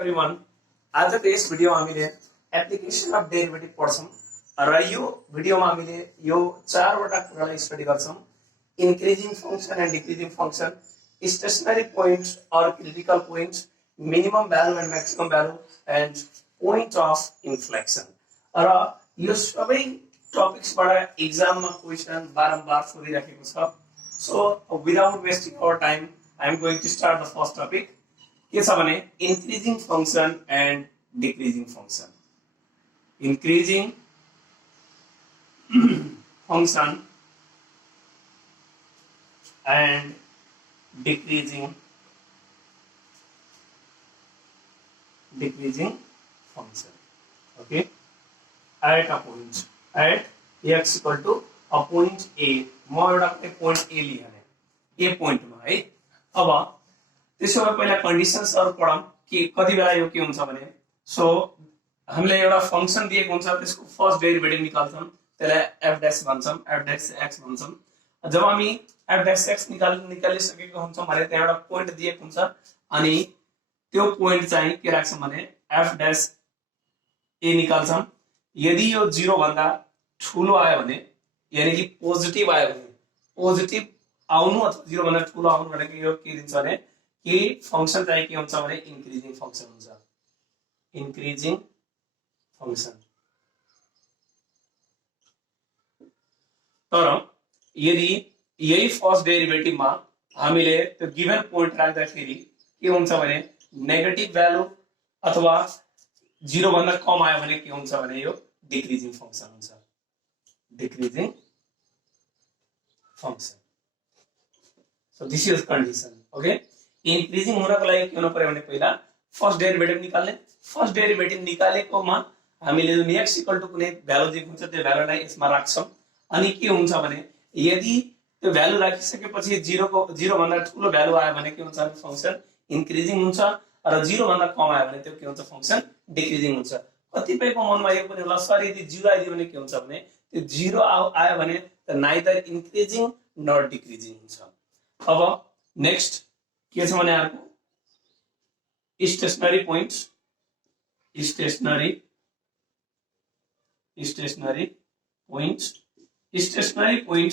everyone. आजको यस भिडियोमा हामीले एप्लिकेसन अफ डेरिभेटिभ पढ्छौं र यो भिडियोमा हामीले यो चारवटा कुरालाई स्टडी गर्छौं। Increasing function and decreasing function, stationary point or critical point, minimum value and maximum value and point of inflection. र यो सबै टपिक्सबाट एक्जाममा क्वेशन बारम्बार सोधिराखेको छ। So without wasting our time I am going to start the first topic. के छ भने increasing function and decreasing function. Increasing function and decreasing function. Okay. At a point, at x equal to a point A. म एउटा point A लिहाले A point मा है। अब त्यसो भए पहिला कन्डिसन्सहरु पढौं कि कति बेला यो के हुन्छ भने सो हामीले एउटा फंक्सन दिएको हुन्छ त्यसको फर्स्ट डेरिभेटिभ निकाल्छौं त्यसलाई f डैश भन्छौं f डैश x भन्छौं। जब हामी f डैश x निकालिसकेको हुन्छौं भने त्यहाँ एउटा पोइन्ट दिएको हुन्छ अनि त्यो पोइन्ट चाहिँ के राख्छौं भने f डैश a निकाल्छौं। यदि यो 0 भन्दा ठूलो आयो भने यानी कि पोजिटिभ आयो भने पोजिटिभ आउनु अथवा 0 भन्दा ठूलो आउनु भनेको यो के दिन्छ भने कि फंक्शन चाहिँ के हुन्छ भने इन्क्रिजिङ फंक्शन हुन्छ। Increasing function. तर यदि यही फर्स्ट डेरिभेटिभमा हामीले त्यो गिवन पोइन्ट राख्दाखेरि के हुन्छ भने नेगेटिभ भ्यालु अथवा 0 भन्दा कम आयो भने के हुन्छ भने यो डिक्रिजिङ फंक्शन हुन्छ। Decreasing function. So this is condition. Okay. Increasing हुनको लागि के हुनु पर्यो भने पहिला फर्स्ट डेरिभेटिभ निकाल्ने। फर्स्ट डेरिभेटिभ निकालेकोमा हामीले जुन x इक्वल टु कुनै भ्यालु दिएको हुन्छ त्यो भ्यालुलाई यसमा राख्छौं अनि के हुन्छ भने यदि त्यो भ्यालु राखिसकेपछि 0 भन्दा ठूलो भ्यालु आयो भने के हुन्छ भने फंक्शन इन्क्रिजिङ हुन्छ र 0 भन्दा कम आयो भने त्यो के हुन्छ फंक्शन डिक्रिजिङ हुन्छ। कतिपयको मनमा यो पनि होला सर यदि 0 आइदियो भने के हुन्छ भने त्यो 0 आयो भने त नाइदर इन्क्रिजिङ नर डिक्रिजिङ हुन्छ। अब नेक्स्ट के छ भने अर्को स्टेशनरी पोइन्ट। स्टेशनरी पोइन्ट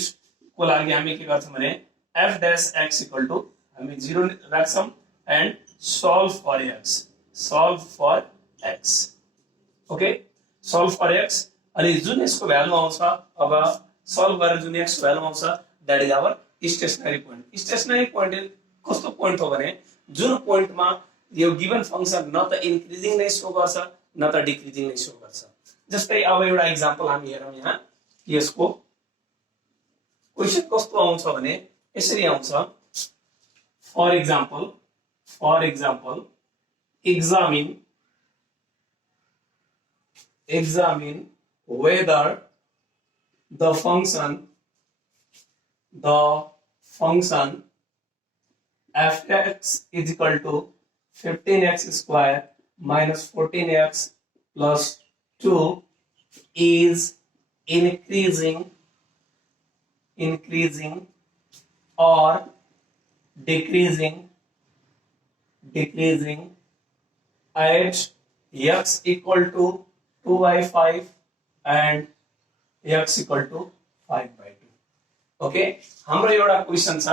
को लागि हामी के गर्छौं भने f dash x equal to हामी 0 राख्छौं and solve for x। Okay, solve for x अनि जुन यसको भ्यालु आउँछ अब सल्भ गरेर जुन x भ्यालु आउँछ that is our stationary point. Stationary point कस्तो पोइन्ट हो भने जुन पोइन्टमा यो गिवन फंक्शन न त इन्क्रिजिङ नै शो गर्छ न त डिक्रिजिङ नै शो गर्छ। जस्तै अब एउटा एक्जाम्पल हामी हेरौं। यहाँ यसको क्वेशन कस्तो आउँछ भने यसरी आउँछ। For example examine whether the function f(x) is equal to 15x square minus 14x plus 2 is increasing or decreasing at x equal to 2/5 and x equal to 5/2. Okay, हाम्रो एउटा क्वेशन छ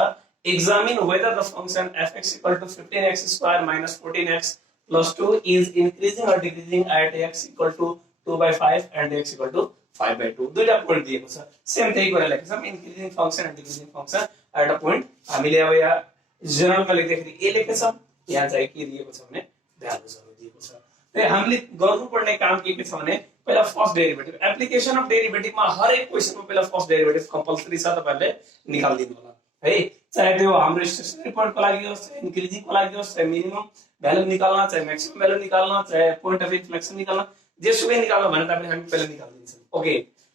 examine whether the function f(x) equal to 15x square minus 14x plus 2 is increasing or decreasing at x equal to 2/5 and x equal to 5/2. दुईटा point दिएको छ। Same त्यही कुरा लेखेको छ increasing function and decreasing function at a point. हामीले अब यहाँ जनरलमा लेख्दाखेरि ए लेखेको छ, यहाँ चाहिँ के दिएको छ भने भ्यालुजहरु दिएको छ। त्यही हामीले गर्नुपर्ने काम के छ भने पहिला फर्स्ट डेरिभेटिभ एप्लिकेसन अफ डेरिभेटिभमा हरेक क्वेशनमा पहिला फर्स्ट डेरिभेटिभ कम्पल्सरी छ, तपाईहरुले निकाल्दिनु होला है। चाहे त्यो हाम्रो स्टेशनरी पोइन्टको लागि होस्, इन्क्रिजिङको लागि होस्, चाहे मिनिमम भ्यालु निकाल्न, चाहे म्याक्सिमम भ्यालु निकाल्न, चाहे पोइन्ट अफ इन्फ्लेक्सन निकाल्न, जेसुकै निकाल्न भने तपाईले हामी पहिला निकाल्दिन्छौँ। ओके,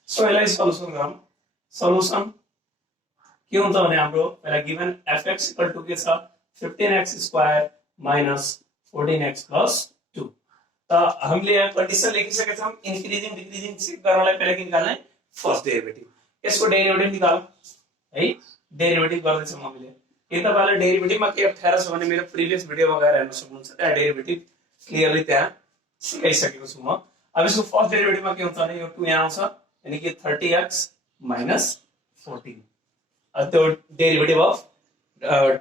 सो यसलाई सल्युसन गरौँ। सल्युसन के हुन्छ भने हाम्रो पहिला गिवन f(x) इक्वल टु के छ 15x square minus 14x plus 2। त हामीले यहाँ कन्डिसन लेखिसकेका छौं। इन्क्रिजिङ डिक्रिजिङ चेक गर्नलाई पहिला के निकाल्ने फर्स्ट डेरिभेटिभ। यसको डेरिभेटिभ निकालौं है। डेरिभेटिभ गर्दै छौं हामीले। यदि तपाईहरुले डेरिभेटिभमा के अप्ठ्यारो छ भने मेरो प्रिभियस भिडियोमा गएर हेर्न सक्नुहुन्छ। त्यहाँ डेरिभेटिभ क्लियरली त्यहाँ सिकाइसकेको छु म। अब यसको फर्स्ट डेरिभेटिभमा के हुन्छ भने यो 2 यहाँ आउँछ, यानी कि 30x minus 14, त्यो derivative of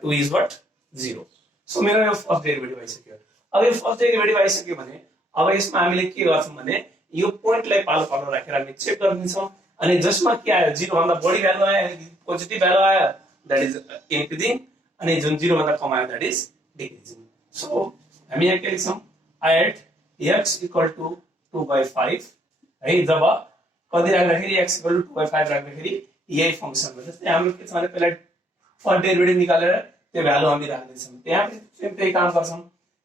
2 is what 0। So मेरो यो फर्स्ट डेरिभेटिभ आइसक्यो। अब यो फर्स्ट डेरिभेटिभ आइसक्यो भने अब यसमा हामीले के गर्छौं भने यो पोइन्टलाई पालो पालो राखेर हामी चेक गर्दिन्छौं, अनि जसमा के आयो 0 भन्दा बढी भ्यालु आयो अनि पोजिटिभ भ्यालु आयो दैट इज इन्क्रिजिङ, अनि जुन 0 भन्दा कम आयो दैट इज डिक्रिजिङ। सो हामी यहाँ के लेख्छौं एट x इक्वल टु 2/5 है, जब कति राख्दाखेरि x इक्वल टु 2/5 राख्दाखेरि यही फंक्सन हो। जस्तै हाम्रो के छ भने पहिला फर्स्ट डेरिभेटिभ निकालेर त्यो भ्यालु हामी राख्दैछौं, त्यहाँ पनि सेम त्यही काम गर्छौं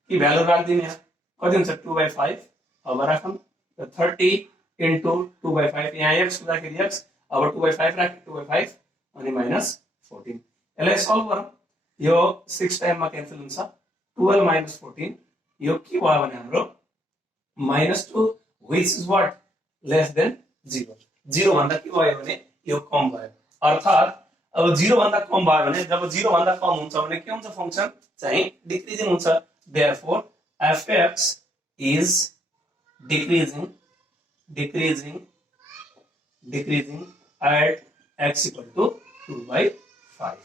कि भ्यालु राख्दिने यहाँ कति हुन्छ 2/5। अब राखौं 30 into 2/5, यहाँ x हुँदाखेरि x, अब 2/5 राखे 2/5 अनि माइनस 14। यसलाई सल्भ गरौँ, यो 6 टाइममा क्यान्सल हुन्छ, 12 minus 14 यो के भयो भने हाम्रो -2 which is what less than 0। 0 भन्दा के भयो भने यो कम भयो, अर्थात अब 0 भन्दा कम भयो भने जब 0 भन्दा कम हुन्छ भने के हुन्छ फंक्सन चाहिँ डिक्रिजिङ हुन्छ। therefore f(x) is decreasing at x equal to 2/5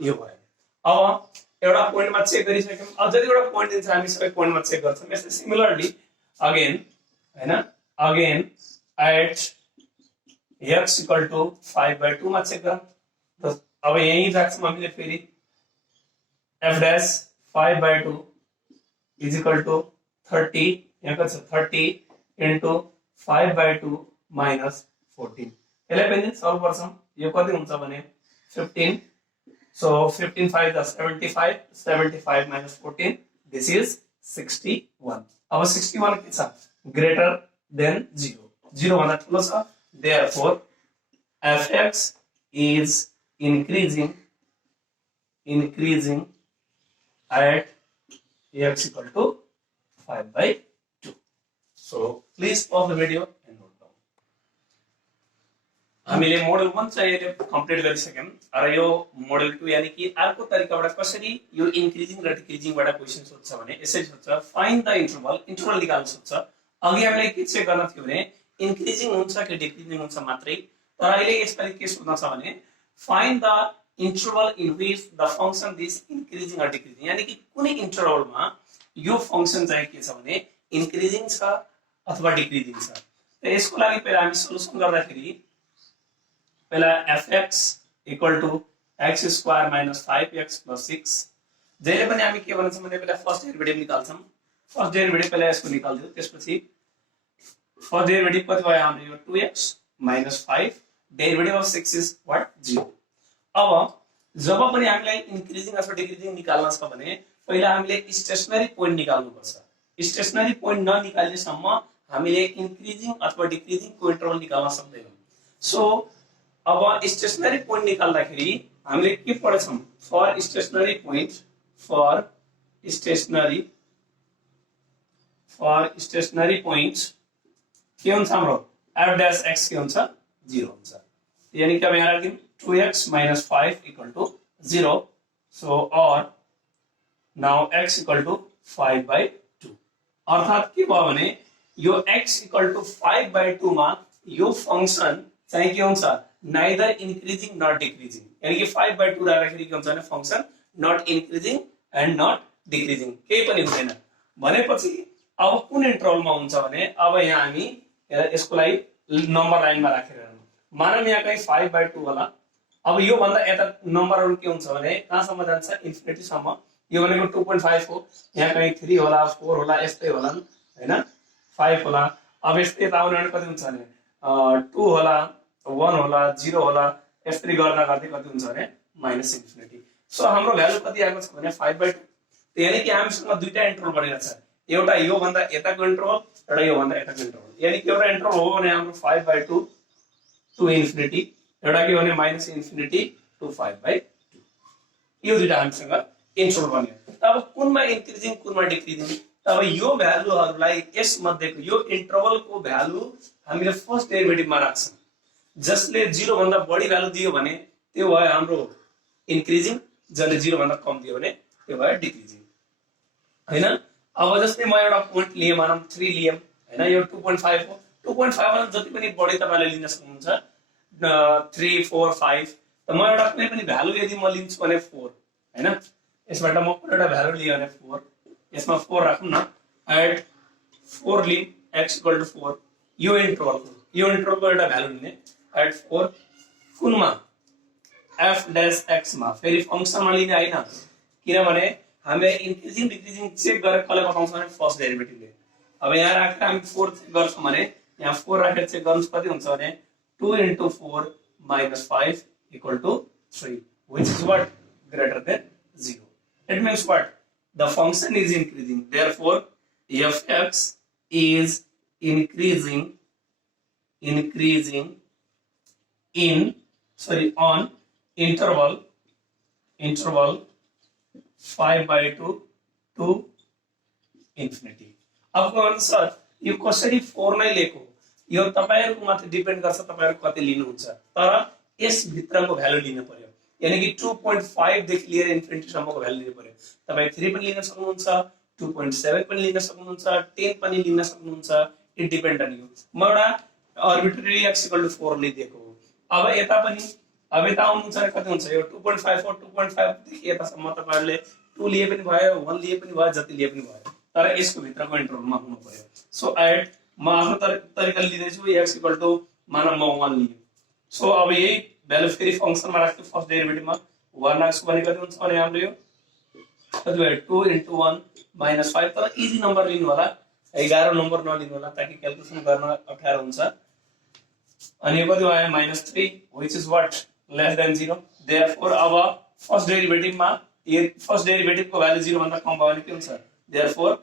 यो भयो। अब एउटा पोइन्टमा चेक गरिसक्यौं, अब जति एउटा पोइन्ट दिन्छ हामी सबै पोइन्टमा चेक गर्छौं। यसै सिमिलरली अगेन हैन, again at x equal to 5/2 मा चेक गरौँ। त अब यही राख्छौं हामीले फेरि f dash 5/2 is equal to 30, यहाँ कति छ 30 into 5/2 minus 14। यसलाई पनि सल्भ गर्छौं, यो कति हुन्छ भने 15। So 15 5 is 75, 75 minus 14, this is 61। अब 61 के छ greater than 0, 0 भन्दा ठुलो छ, therefore f(x) is increasing at x equal to 5/2। So please pause the video and note down। हामीले मोडल 1 चाहिँ अहिले कम्प्लिट गरिसक्यौं, र यो मोडल 2 यानी कि अर्को तरिकाबाट कसरी यो इन्क्रिजिङ र डिक्रिजिङबाट क्वेशन सोध्छ भने यसरी सोध्छ, फाइन्ड द इन्टरभल, इन्टरभल निकाल्न सोध्छ। अघि हामीले के चेक गर्न थियो भने इन्क्रिजिङ हुन्छ कि डिक्रिजिङ हुन्छ मात्रै, तर अहिले यसपालि के सोध्न छ भने find the interval in which the function is increasing or decreasing, यानी कि कुनै इन्टरभलमा यो फंक्शन चाहिँ के छ भने इन्क्रिजिङ छ अथवा डिक्रिजिङ छ। त यसको लागि पहिला हामी सोलुसन गर्दाखेरि पहिला f(x) equal to x square minus 5x plus 6, जहिले पनि हामी के भन्छौं भने पहिला फर्स्ट डेरिभेटिभ निकाल्छौं। फर्स्ट डेरिभेटिभ पहिला यसको निकाल्दियौ, त्यसपछि फर्स्ट डेरिभेटिभ कति भयो हाम्रो यो 2x minus 5, derivative of 6 is what 0। अब जब पनि हामीलाई इन्क्रिजिङ अथवा डिक्रिजिङ निकाल्न छ भने पहिला हामीले स्टेशनरी पोइन्ट निकाल्नु पर्छ। स्टेशनरी पोइन्ट ननिकालेसम्म हामीले इन्क्रिजिङ अथवा डिक्रिजिङ को इन्टरभल निकाल्न सक्दैनौं। सो अब स्टेशनरी पोइन्ट निकाल्दाखेरि हामीले के पढेछौं, for stationary point, for stationary point के हुन्छ हाम्रो f dash x के हुन्छ 0 हुन्छ, यानी कि अब यहाँ राख्दियौ 2x minus 5 equal to 0। so or now x equal to 5/2, अर्थात के भयो भने यो x equal to 5/2 मा यो फंक्शन चाहिँ के हुन्छ नाइदर इन्क्रिजिङ नट डिक्रिजिङ, यानी कि 5/2 राख्दाखेरि के हुन्छ भने function not increasing and not decreasing, केही पनि हुँदैन भनेपछि अब कुन इन्टरभलमा हुन्छ भने अब यहाँ हामी यसको लागि नम्बर लाइनमा राखेर हेरौँ। मानौं यहाँ कहीं 5/2 होला, अब यो भन्दा यता नम्बरहरु के हुन्छ भने कहाँसम्म जान्छ इन्फिनिटी सम्म, यो भनेको 2.5 हो, यहाँ कहीं 3 होला 4 होला यस्तै होला हैन, 5 होला। अब यस्तै आउने भने कति हुन्छ भने 2 होला 1 होला 0 होला, यसरी गर्न गर्दै कति हुन्छ भने माइनस इन्फिनिटी। सो हाम्रो भ्यालु कति आएको छ भने 5/2, यानी कि हामीसँग दुईटा इन्टरभल बनिरहेको छ, एउटा यो भन्दा यताको इन्टरभल, एउटा यो भन्दा यताको इन्टरभल, यानी कि एउटा इन्टरभल हो भने हाम्रो 5/2 टु इन्फिनिटी, एउटा के भने माइनस इन्फिनिटी टु 5/2, यो दुईटा हामीसँग इन्टरभल बन्यो। अब कुनमा इन्क्रिजिङ कुनमा डिक्रिजिङ, अब यो भ्यालुहरुलाई यस मध्येको यो इन्टरभलको भ्यालु हामीले फर्स्ट डेरिभेटिभमा राख्छौं, जसले 0 भन्दा बढी भ्यालु दियो भने त्यो भयो हाम्रो इन्क्रिजिङ, जसले 0 भन्दा कम दियो भने त्यो भयो डिक्रिजिङ हैन। अब जस्तै म एउटा पोइन्ट लिएँ मानौँ 3 लिएँ हैन, यो 2.5 हो। 2.5 मा जति पनि बढी तपाईले लिन सक्नुहुन्छ 3 4 5। त म एउटा कुनै पनि भ्यालु यदि म लिन्छु भने 4 हैन, यसबाट म कुनै एउटा भ्यालु लिएँ भने 4, यसमा 4 राखौँ न, एट 4 लिम x = 4, यो इन्टरभलको एउटा भ्यालु लिने एट 4 कुनमा f डैश x मा, फेरि फंक्सनमा लिने हैन, किनभने हामीले इन्क्रिजिङ डिक्रिजिङ चेक गरेर कसले बताउँछ भने फर्स्ट डेरिभेटिभले। अब यहाँ राखेर हामी 4 चेक गर्छौं भने यहाँ 4 राखेर चेक गर्नुस् कति हुन्छ भने 2 * 4 - 5 = 3, which is what greater than 0. It means what? The function is increasing, therefore fx is increasing on interval 5/2 to infinity. अब कौन सर यो कसरी 4 नै लेखो, यो तपाईहरुको माथि डिपेन्ड गर्छ तपाईहरु कति लिनुहुन्छ, तर यस भित्रको भ्यालु लिन पर्यो। यानी कि 2.5 देखि लिएर इन्फिनिटी सम्मको भ्यालु लिन पर्यो। तपाई 3 पनि लिन सक्नुहुन्छ, 2.7 पनि लिन सक्नुहुन्छ, 10 पनि लिन सक्नुहुन्छ, इट डिपेन्ड अन यु। म एउटा आर्बिट्रेरी x = 4 लिदिएको हो। अब यता पनि अब यता आउनुहुन्छ भने कति हुन्छ, यो 2.5 हो, 2.5 देखि यतासम्म तपाईहरुले 2 लिए पनि भयो, 1 लिए पनि भयो, जति लिए पनि भयो, तर यसको भित्रको इन्टरभलमा हुनु पर्यो। सो एट म आफ्नो तरिकाले लिदै छु x = मानव म 1 लिएँ। सो अब यही भ्यालु फेरि फंक्सनमा राख्छु फर्स्ट डेरिभेटिभमा 1 राख्छु भने कति हुन्छ भने हाम्रो यो कति भयो 2 * 1 - 5, तर इजी नम्बर लिनु होला, 11 नम्बर नलिनु होला ताकि क्याल्कुलेसन गर्न अप्ठ्यारो हुन्छ। अनि यो कति भयो -3, which is what less than 0. Therefore अब फर्स्ट डेरिभेटिभमा फर्स्ट डेरिभेटिभको भ्यालु 0 भन्दा कम भयो भने के हुन्छ, therefore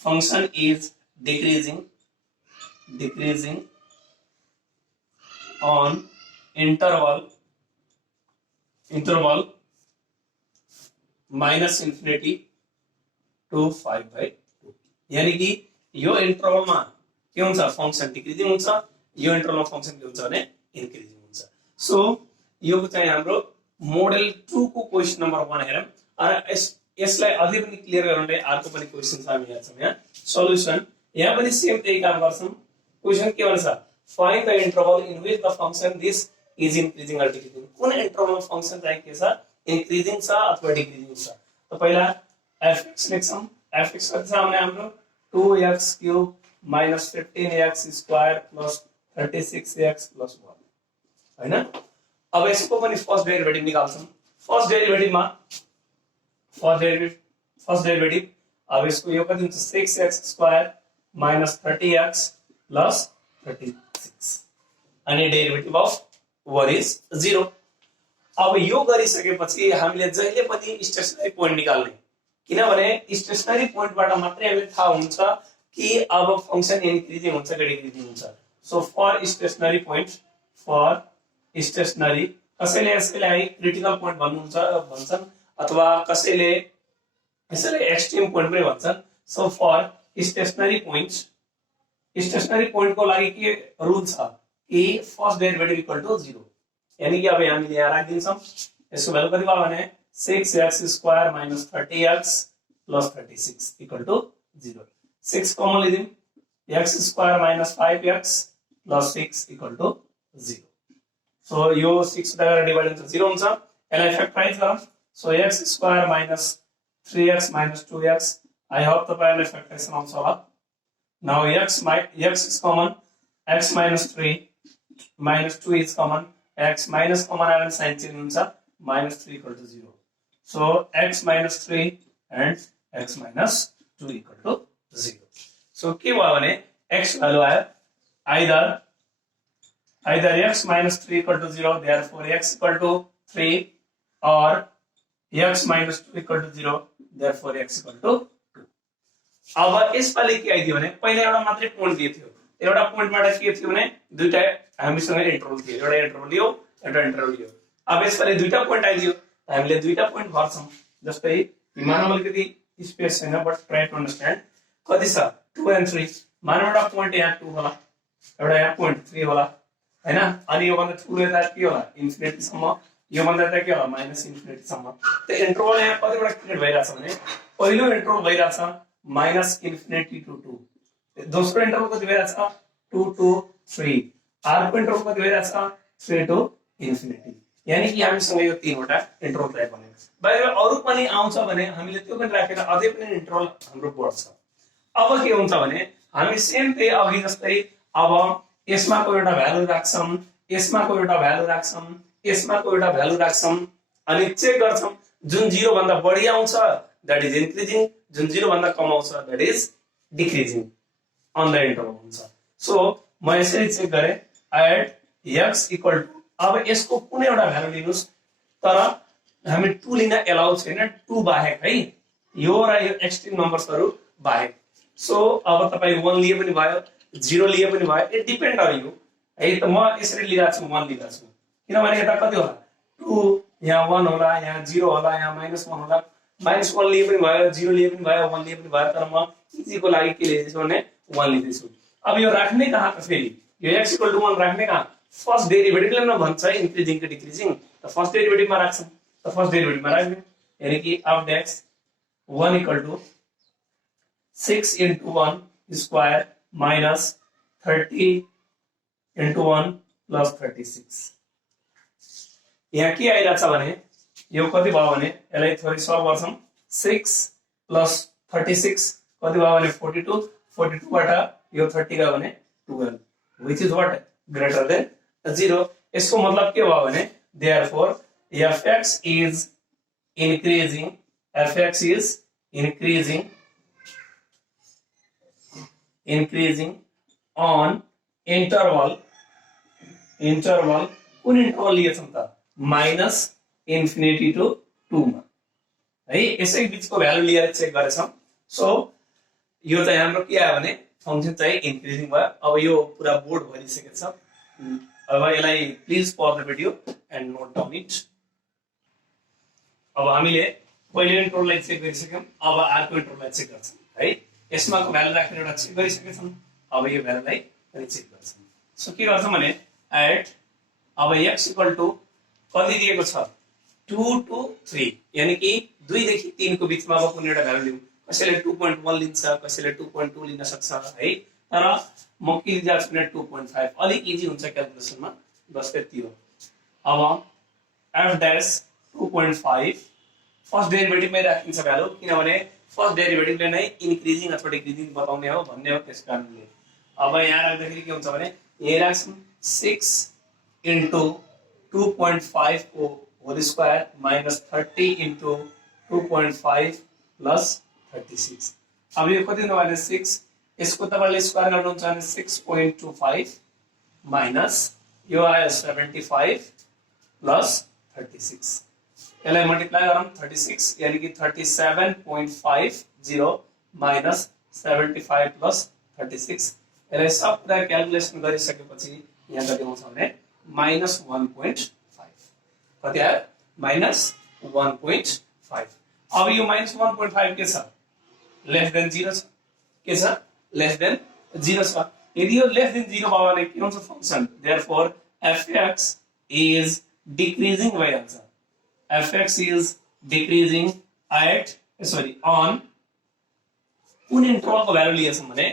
function is decreasing on interval -∞ to 5/2. यानी कि यो इन्टरभलमा के हुन्छ फंक्सन डिक्रिजिङ हुन्छ, यो इन्टरभलमा फंक्सन के हुन्छ भने इन्क्रिजिङ हुन्छ। सो यो चाहिँ हाम्रो मोडल 2 को क्वेशन नम्बर 1 हेरौँ। र यसलाई अझै पनि क्लियर गराउनले अर्को पनि क्वेशन छ, हामी हेर्छौं यहाँ सल्युसन। यहाँ पनि सेम त्यही काम गर्छौं। क्वेशन के भन्छ, find the interval in which the function this is increasing or decreasing. कुन इन्टरभलमा फंक्सन चाहिँ के छ, इन्क्रिजिङ छ अथवा डिक्रिजिङ छ। त पहिला fx लेख्छौं। fx कति छ भने हाम्रो 2x³ - 15x² + 36x + 1 हैन। अब यसको पनि फर्स्ट डेरिभेटिभ निकाल्छौं। फर्स्ट डेरिभेटिभ अब यसको यो कति हुन्छ 6x² - 30x + 36 अनि डेरिभेटिभ अफ 1 इज 0। अब यो गरिसकेपछि हामीले जहिले पनि स्टेशनरी पोइन्ट निकाल्ने, किनभने स्टेशनरी पोइन्टबाट मात्रै हामीले थाहा हुन्छ कि अब फंक्सन इन्क्रिजिङ हुन्छ कि डिक्रिजिङ हुन्छ। सो फर स्टेशनरी पोइन्ट, कसैले यसलाई क्रिटिकल पोइन्ट भन्छन् अथवा कसैले यसलाई एक्सट्रिम पोइन्ट पनि भन्छन्। सो फर स्टेशनरी पोइन्टको लागि के रुल छ कि फर्स्ट डेरिभेटिभ = 0, यानी कि अब हामीले यहाँ राखिदिन्छौं। यसको भ्यालु कति भयो भने 6x² - 30x + 36 = 0। 6 common लिदिम, x² - 5x + 6 = 0। So यो 6 बाट डिवाइड हुन्छ 0 हुन्छ। यसलाई फ्याक्टराइज गरौँ। So x² - 3x - 2x, I hope तपाईहरुले फ्याक्टराइजेसन आउँछ होला। Now x is common, x - 3 - 2 is common, x minus common आयो भने साइन चेन्ज हुन्छ, -3 = 0. So x - 3 and x - 2 = 0. So के भयो भने x भ्यालु आयो either x - 3 = 0, therefore x = 3, or x - 2 = 0, therefore x = 2. अब यसपालि के आइदियो भने पहिला एउटा मात्रै पोइन्ट दिएको थियो, एउटा पोइन्टबाट के थियो भने दुईटा हामीसँग इन्टरभल थियो, एउटा इन्टरभल लियो, एउटा इन्टरभल लियो। अब यसपालि दुईटा पोइन्ट आइदियो, हामीले दुईटा पोइन्ट भर्छौं। जस्तै मानव अलिकति स्पेस छैन, बट ट्राई टु अन्डरस्ट्यान्ड। कति छ 2 and 3, मानव एउटा पोइन्ट यहाँ 2 होला, एउटा यहाँ पोइन्ट 3 होला हैन। अनि यो भन्दा ठूलो यता के होला इन्फिनिटी सम्म, यो भन्दा यता के होला -इन्फिनिटी सम्म। त इन्टरभल यहाँ कतिबाट क्रिएट भइराछ भने पहिलो इन्टरभल भइराछ माइनस इन्फिनिटी टू 2 दोस्रो इन्टरवल कति भइरहेछ 2 to 3 अर्को इन्टरवल कति भइरहेछ 3 to इन्फिनिटी यानी कि हामीसँग यो तीनवटा इन्टरवल तय बन्यो बाइ द वे अरु पनि आउँछ भने हामीले त्यो पनि राखेर अझै पनि इन्टरवल हाम्रो बढ्छ अब के हुन्छ भने हामी सेम त्यही अघि जस्तै अब यसमाको एउटा भ्यालु राख्छौं यसमाको एउटा भ्यालु राख्छौं यसमाको एउटा भ्यालु राख्छौं अनि चेक गर्छौं जुन 0 भन्दा बढी आउँछ दैट इज इन्क्रिजिङ जुन 0 भन्दा कम आउँछ that is decreasing on the interval हुन्छ सो म यसरी चेक गरे एट x इक्वल टु अब यसको कुनै एउटा भ्यालु लिनुस् तर हामी 2 लिन एलाउ छैन 2 बाहेक है यो र यो एक्सट्रिम नम्बर्सहरु बाहेक सो अब तपाई 1 लिए पनि भयो 0 लिए पनि भयो इट डिपेन्ड अन यु है त म यसरी लिइराछु 1 लिइराछु किनभने यता कति होला 2 यहाँ 1 होला यहाँ 0 होला यहाँ -1 होला -1 लिए पनि भयो 0 लिए पनि भयो 1 लिए पनि भयो तर म इजी को लागि के लिदैछु भने 1 लिदैछु अब यो राख्ने कहाँ त फेरि यो x 1 राख्ने कहाँ फर्स्ट डेरिभेटिभले न भन्छ इन्क्रिजिङ कि डिक्रिजिङ त फर्स्ट डेरिभेटिभमा राख्छौं त फर्स्ट डेरिभेटिभमा राख्ने यानी कि f x 1 equal to 6 into 1 square minus 30 into 1 plus 36 यहाँ के आइरहेछ भने यो कति भयो भने यसलाई थोरै सल्भ गर्छौं 6 plus 36 कति भयो भने 42 42 बाट यो 30 गयो भने 12 which is what greater than 0 यसको मतलब के भयो भने therefore fx is increasing on interval कुन इन्टरवल लिएछौं त माइनस इन्फिनिटी टु 2 मा है यसै बीचको भ्यालु लिएर चेक गरेछौं सो यो चाहिँ हाम्रो के आयो भने फंक्सन चाहिँ इन्क्रिजिङ भयो अब यो पुरा बोर्ड भरिसकेको छ अब यसलाई please pause the video and note down it अब हामीले पहिले इन्टरवललाई चेक गरिसक्यौं अब अर्को इन्टरवललाई चेक गर्छौं है यसमाको भ्यालु राखेर एउटा चेक गरिसकेका छौं अब यो भ्यालुलाई पनि चेक गर्छौं सो के गर्छौं भने एट अब x इक्वल टु कति दिएको छ 2 to 3 यानी कि 2 देखि 3 को बीचमा अब कुनै एउटा भ्यालु लिऊ कसैले 2.1 लिन्छ कसैले 2.2 लिन सक्छ है तर म के लिइराछु भने 2.5 अलि इजी हुन्छ क्याल्कुलेसनमा बस त्यति हो अब f dash 2.5 फर्स्ट डेरिभेटिभमै राखिन्छ भ्यालु किनभने फर्स्ट डेरिभेटिभले नै इन्क्रिजिङ अथवा डिक्रिजिङ बताउने हो भन्ने हो त्यसकारणले अब यहाँ राख्दाखेरि के हुन्छ भने यहाँ राख्छौं 6 into 2.5 को whole square minus 30 into 2.5 plus 36 अब यो कति हुन्छ भने 6 यसको तपाईले स्क्वायर गर्नुहुन्छ भने 6.25 minus यो आयो 75 plus 36 यसलाई मल्टिप्लाई गरौँ 36 यानी कि 37.50 minus 75 plus 36 यसलाई सब कुरा क्याल्कुलेसन गरिसकेपछि यहाँ कति आउँछ भने -1.5 कति आयो -1.5 अब यो -1.5 के छ लेस देन 0 छ के छ लेस देन 0 छ यदि यो लेस देन 0 भयो भने के हुन्छ function therefore fx is decreasing भइहाल्छ fx is decreasing at on कुन इन्टरवलको भ्यालु लिएछौं भने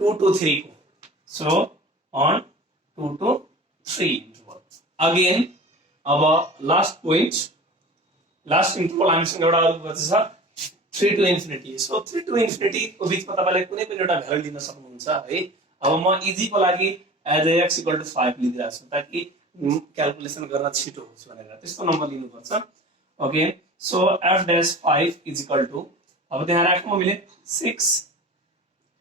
2 to 3 को so on 2 to 3 interval again अब लास्ट पोइन्ट लास्ट इन्टरवल हामीसँग एउटा अरु बच्चा छ 3 to infinity so 3 to infinity को बीचमा तपाईले कुनै पनि एउटा भ्यालु लिन सक्नुहुन्छ है अब म इजी को लागि एज x 5 लिइदिरहेको छु ताकि क्याल्कुलेसन गर्न छिटो होस् भनेर त्यस्तो नम्बर लिनु पर्छ okay so f dash 5 is equal to अब त्यहाँ राखौं हामीले 6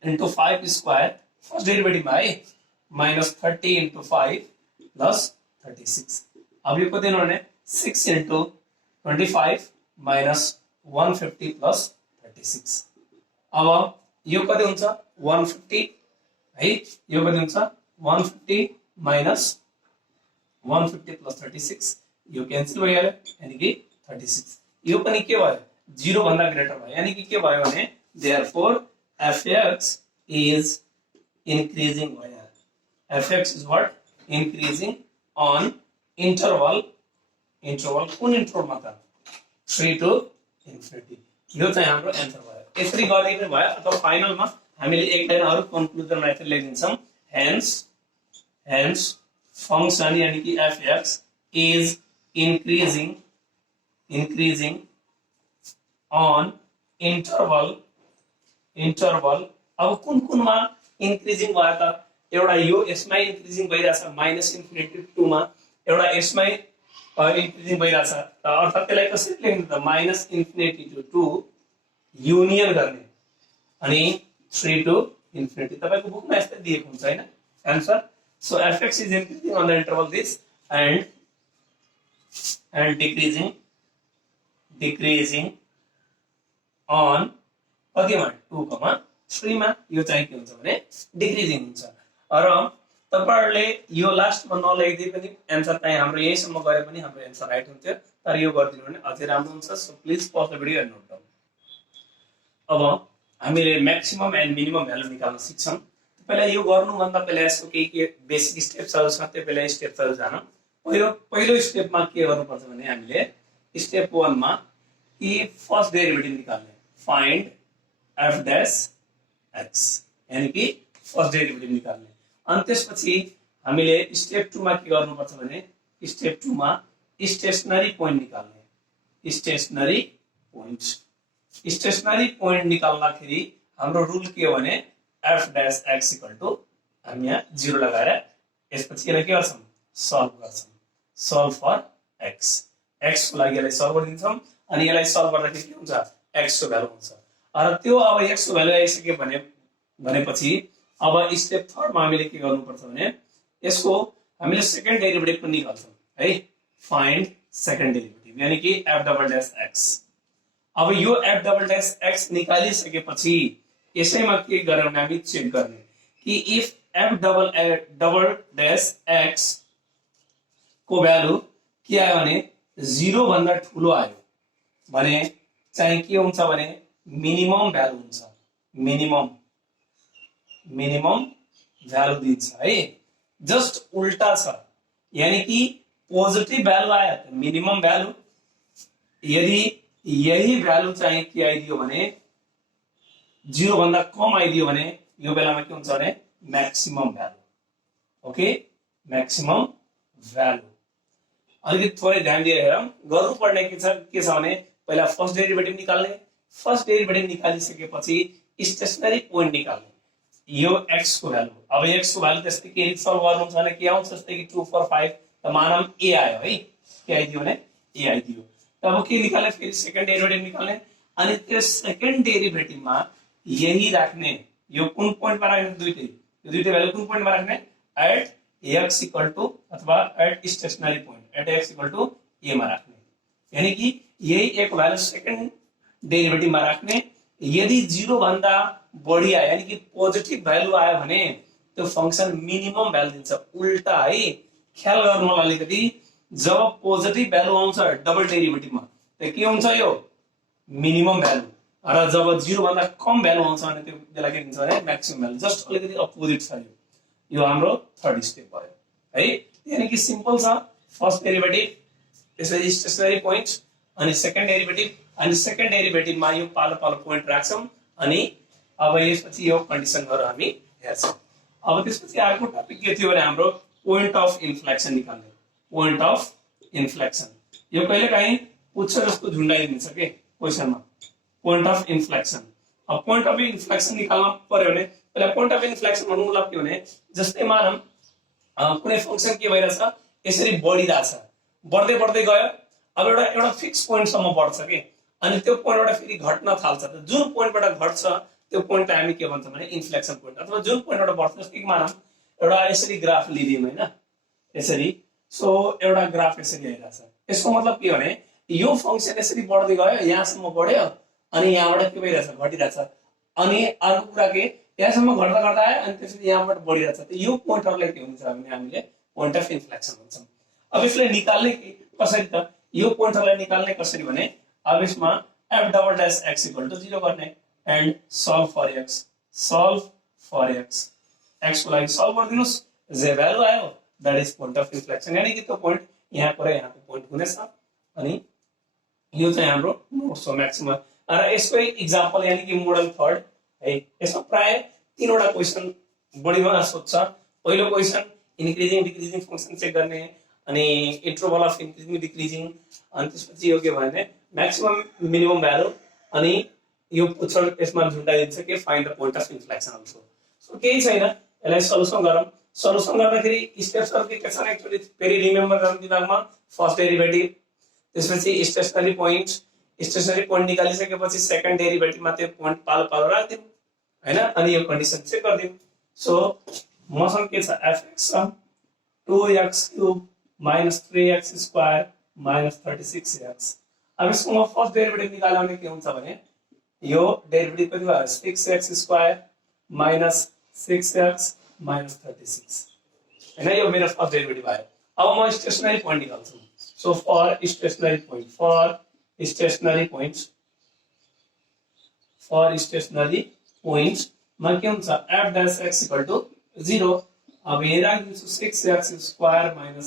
into 5 square फर्स्ट डेरिभेटिभमा है minus 30 into 5 plus 36 अब यो कति हुने 6 into 25 minus 150 plus 36 अब यो कति हुन्छ 150 है यो कति हुन्छ 150 minus 150 plus 36 यो क्यान्सल भइहाल्यो यानी कि 36 यो पनि के भयो 0 भन्दा ग्रेटर भयो यानी कि के भयो भने देयरफोर fx इज इन्क्रिजिङ भयो fx is what increasing on interval कुन इन्टरवलमा त 3 to infinity यो चाहिँ हाम्रो एन्सर भयो यसरी गर्दै पनि भयो अथवा फाइनलमा हामीले एक लाइन अरु कन्क्लुजनमा यसरी लेखिदिन्छौं hence function यानी कि fx is increasing on interval अब कुन-कुनमा इन्क्रिजिङ भयो त एउटा यो यसमा इन्क्रिजिङ भइराछ -इन्फिनिटी 2 मा एउटा यसमा इन्क्रिजिङ भइराछ त अर्थात त्यसलाई कसरी लेख्नु त -इन्फिनिटी टु 2 युनियन गर्ने अनि 3 टु इन्फिनिटी तपाईको बुकमा यस्तै दिएको हुन्छ हैन answer so fx is increasing on the interval this and decreasing on कतिमा 2, 3 मा यो चाहिँ के हुन्छ भने डिक्रिजिङ हुन्छ र तपाईहरुले यो लास्टमा नलेख्दै पनि आन्सर चाहिँ हाम्रो यहीसम्म गरे पनि हाम्रो आन्सर राइट हुन्थ्यो तर यो गर्दिनु भने अझै राम्रो हुन्छ so please pause the video and note down अब हामीले म्याक्सिमम एन्ड मिनिमम भ्यालु निकाल्न सिक्छौं पहिला यो गर्नु भन्दा पहिला यसको के बेसिक स्टेप्सहरु छ त्यो पहिला स्टेप्सहरु जान पहिलो स्टेपमा के गर्नुपर्छ भने हामीले स्टेप 1 मा कि फर्स्ट डेरिभेटिभ निकाल्ने फाइन्ड f dash x यानी कि फर्स्ट डेरिभेटिभ निकाल्ने अनि त्यसपछि हामीले स्टेप 2 मा के गर्नुपर्छ भने स्टेप 2 मा स्टेशनरी पोइन्ट निकाल्ने स्टेशनरी पोइन्ट निकाल्दाखेरि हाम्रो रुल के हो भने f dash x = हामी यहाँ 0 लगाएर यसपछि यसलाई के गर्छौं सल्भ फर x को लागि यसलाई सल्भ गरिदिन्छौं अनि यसलाई सल्भ गर्दाखेरि के हुन्छ x को भ्यालु हुन्छ र त्यो अब x को भ्यालु आइसके भनेपछि अब स्टेप 3 मा हामीले के गर्नुपर्छ भने यसको हामीले सेकेन्ड डेरिभेटिभ पनि निकाल्छौं है फाइन्ड सेकेन्ड डेरिभेटिभ यानी कि f डबल डैश x अब यो f डबल डैश x निकालिसकेपछि यसैमा के गर्ने हामी चेक गर्ने कि if f double dash x को भ्यालु के आयो भने 0 भन्दा ठूलो आयो भने चाहिँ के हुन्छ भने मिनिमम भ्यालु हुन्छ मिनिमम भ्यालु दिन्छ है जस्ट उल्टा छ यानी कि पोजिटिभ भ्यालु आयो त मिनिमम भ्यालु यदि यही भ्यालु चाहिँ के आइदियो भने 0 भन्दा कम आइदियो भने यो बेलामा के हुन्छ भने maximum value okay maximum value अलिकति थोरै ध्यान दिएर हेरौं गर्नुपर्ने के छ भने पहिला फर्स्ट डेरिभेटिभ निकाल्ने फर्स्ट डेरिभेटिभ निकालिसकेपछि स्टेशनरी पोइन्ट निकाल्ने यो x को भ्यालु अब x को भ्यालु त्यसै के सल्भ गर्नुहुन्छ भने के आउँछ जस्तै कि 2 4 5 त मानम a आयो है के आइदियो भने a आइदियो तब के निकाल्ने फेरि सेकेन्ड डेरिभेटिभ निकाल्ने अनि त्यो सेकेन्ड डेरिभेटिभमा यही राख्ने यो कुन पोइन्टमा राख्ने दुईटै भ्यालु कुन पोइन्टमा राख्ने एट x = अथवा at stationary point at x = a मा राख्ने यानी कि यही एक भ्यालु सेकेन्ड डेरिभेटिभमा राख्ने यदि 0 भन्दा बढी आयो यानी कि पोजिटिभ भ्यालु आयो भने त्यो फंक्सन मिनिमम भ्यालु दिन्छ उल्टा है ख्याल गर्नु होला अलिकति जब पोजिटिभ भ्यालु आउँछ डबल डेरिभेटिभमा त के हुन्छ यो मिनिमम भ्यालु र जब 0 भन्दा कम भ्यालु आउँछ भने त्यो बेला के दिन्छ भने म्याक्सिमम भ्यालु जस्ट अलिकति अपोजिट छ यो हाम्रो थर्ड स्टेप भयो है यानी कि सिम्पल छ फर्स्ट डेरिभेटिभ त्यसपछि स्टेशनरी पोइन्ट अनि सेकेन्ड डेरिभेटिभ मा यो पालो पोइन्ट राख्छौं अनि अब यसपछि यो कन्डिसनहरु हामी हेर्छौं अब त्यसपछि अर्को टपिक के थियो भने हाम्रो पोइन्ट अफ इन्फ्लेक्सन निकाल्ने पोइन्ट अफ इन्फ्लेक्सन यो कहिलेकाहीँ पुच्छ जस्तो झुन्डाइदिन्छ के क्वेशनमा पोइन्ट अफ इन्फ्लेक्सन अब पोइन्ट अफ इन्फ्लेक्सन निकाल्न पर्यो भने पहिला पोइन्ट अफ इन्फ्लेक्सन भन्नु मतलब के भने जस्तै मानम कुनै फंक्सन के भइराछ यसरी बढ्दै गयो अब एउटा फिक्स पोइन्ट सम्म बढ्छ के अनि त्यो पोइन्टबाट फेरि घट्न थाल्छ त जुन पोइन्टबाट घट्छ त्यो पोइन्टलाई हामी के भन्छौं भने इन्फ्लेक्सन पोइन्ट अथवा जुन पोइन्टबाट बढ्छ जस्तै कि मानम एउटा यसरी ग्राफ लिदियौं हैन यसरी सो एउटा ग्राफ यसरी आइराछ यसको मतलब के भने यो फंक्सन यसरी बढ्दै गयो यहाँसम्म बढ्यो अनि यहाँबाट के भइराछ घटिराछ अनि अर्को कुरा के यहाँसम्म घट्दा आयो अनि त्यसपछि यहाँबाट बढिराछ त यो पोइन्टहरुलाई के हुन्छ भने हामीले पोइन्ट अफ इन्फ्लेक्सन भन्छौं अब यसलाई निकाल्ने कसरी त यो पोइन्टहरुलाई निकाल्ने कसरी भने अब यसमा f डबल डैश x = 0 गर्ने and solve for x x को लागि सल्भ गर्दिनुस् जे भ्यालु आयो that is point of inflection यानी कि त्यो पोइन्ट यहाँको र यहाँको पोइन्ट हुनेछ अनि यो चाहिँ हाम्रो नोट्स हो म्याक्सिमम र यसकै इक्जाम्पल यानी कि मोडल थर्ड है, यसमा प्राय तीनवटा क्वेसन बढीमा सोध्छ। पहिलो question increasing decreasing function check गर्ने, अनि इन्टरभल अफ इन्क्रिजिङ डिक्रिजिङ, अनि त्यसपछि यो के भने म्याक्सिमम मिनिमम भ्यालु, अनि यो पुच्छर यसमा झुन्डाइदिन्छ के find the point of inflection also. So केही छैन, यसलाई सल्युसन गरौँ। सल्युसन गर्दाखेरि स्टेप्सहरु के छन् एक्चुअली फेरि रिमेम्बर गर्नु दिमागमा। फर्स्ट डेरिभेटिभ, त्यसपछि स्टेशनरी पोइन्ट निकालिसकेपछि सेकेन्ड डेरिभेटिभमा त्यो पोइन्ट पालो पालो राख्दियौ हैन, अनि यो कन्डिसन चेक गर्दियौ। सो मसँग के छ fx 2x³ - 3x² - 36x। अब यसको फर्स्ट डेरिभेटिभ निकाल्यो भने के हुन्छ भने यो डेरिभेटिभ कति भयो 6x² - 6x - 36 हैन, यो मेरो फर्स्ट डेरिभेटिभ आयो। अब म स्टेशनरी पोइन्ट निकाल्छु। सो फर स्टेशनरी पोइन्ट मा के हुन्छ f dash x = 0। अब यहाँ राखिदिन्छु 6x² -